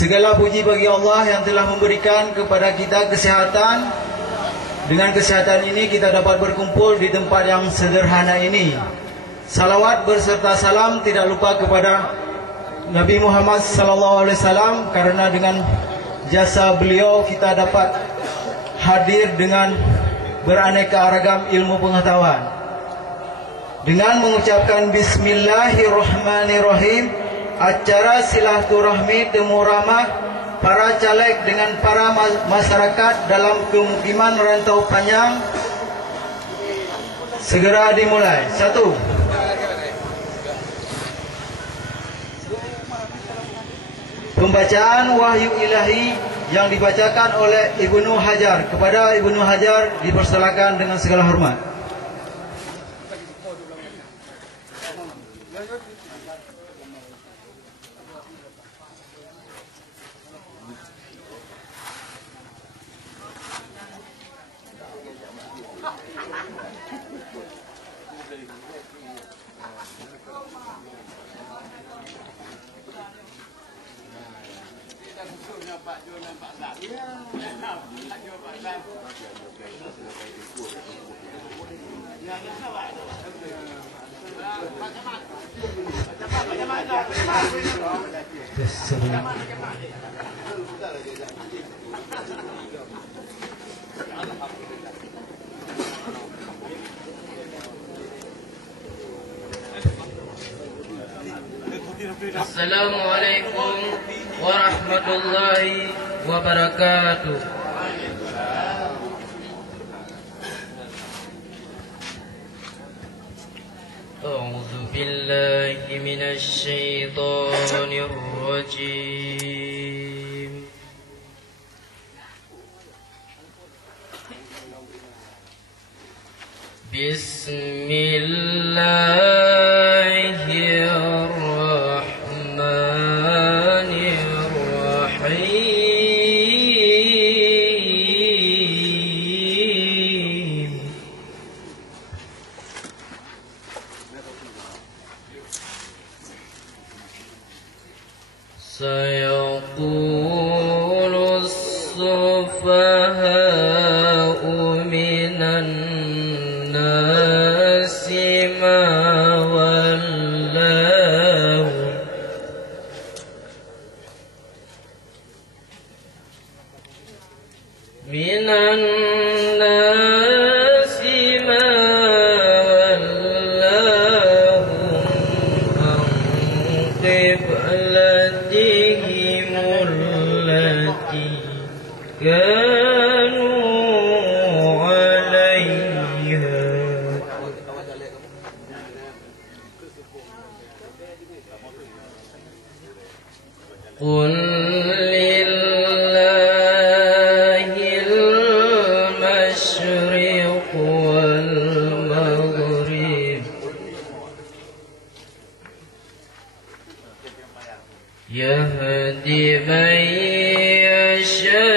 Segala puji bagi Allah yang telah memberikan kepada kita kesehatan. Dengan kesehatan ini kita dapat berkumpul di tempat yang sederhana ini. Salawat berserta salam tidak lupa kepada Nabi Muhammad SAW, karena dengan jasa beliau kita dapat hadir dengan beraneka ragam ilmu pengetahuan. Dengan mengucapkan Bismillahirrahmanirrahim, acara silaturahmi temu ramah para caleg dengan para masyarakat dalam pemukiman rantau panjang segera dimulai. 1. Pembacaan wahyu ilahi yang dibacakan oleh Ibnu Hajar. Kepada Ibnu Hajar dipersilakan dengan segala hormat. Assalamualaikum warahmatullahi wabarakatuh. A'udzu billahi minasy syaithanir rajim. Bismillahirrahmanirrahim. Sayaqulu as-sufaha'u minan nasi ma wallahum minan nasi ma wallahum an qiblatihim allati kanu قل لله المشرق يهدي من يشاء